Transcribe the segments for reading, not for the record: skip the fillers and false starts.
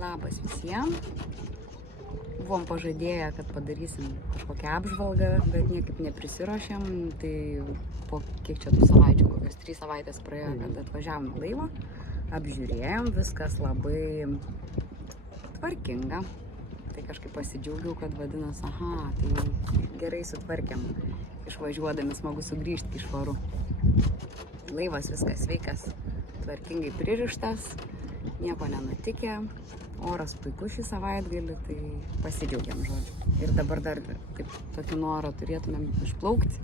Labas visiems. Buvom pažadėję, kad padarysim kažkokią apžvalgą, bet niekaip neprisiruošėm. Tai po kiek čia tų savaičių, kokios 3 savaitės praėjo, kad atvažiavom į laivą. Apžiūrėjom, viskas labai tvarkinga. Tai kažkaip pasidžiaugiau, kad vadinas, tai gerai sutvarkėm. Išvažiuodami smagu sugrįžti, kai švaru. Laivas viskas sveikas, tvarkingai pririštas, nieko nenutikė. Oras puikus šį savaitgalį, tai pasidžiaugiam, žodžiu. Ir dabar dar taip tokį norą turėtumėm išplaukti,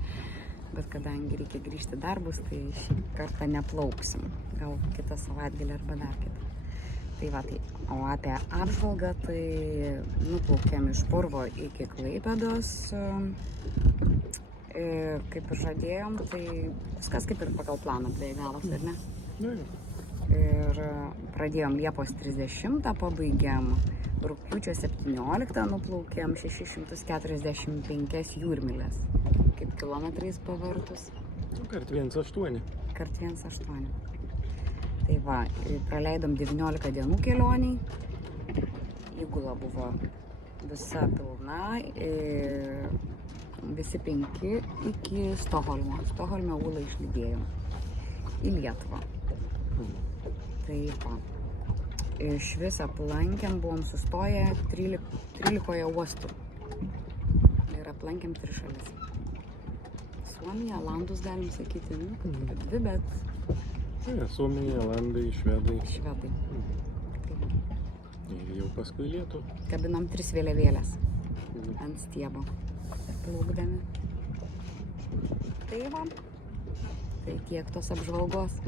bet kadangi reikia grįžti darbus, tai šį kartą neplauksim. Gal kitą savaitgalį arba dar kitą. Tai va, o apie apžvalgą, tai nuplaukėm iš Purvo iki Klaipėdos. Kaip ir žadėjom, tai viskas kaip ir pagal planą tai gavos, ar ne? Ir pradėjom Liepos 30, pabaigėm rugpjūčio 17, nuplaukėm 645 jūrmylės. Kaip kilometrais pavartus? Kart 1,8. Kart 1,8. Tai va, praleidom 19 dienų kelioniai. Įgula buvo visa pilna. Visi 5 iki Stokholmo. Stokholme Ūlą išlydėjom į Lietuvą. Tai va, iš viso aplankėm, buvom sustoję 13 uostų ir aplankėm 3 šalis. Suomija, Landus galim sakyti, 2, bet... Suomija, Landai, Švedai. Švedai. Ir jau paskui Lietuvą. Kabinam 3 vėliavėlės ant stiebo, plaukdami. Tai va, tai tiek tos apžvalgos.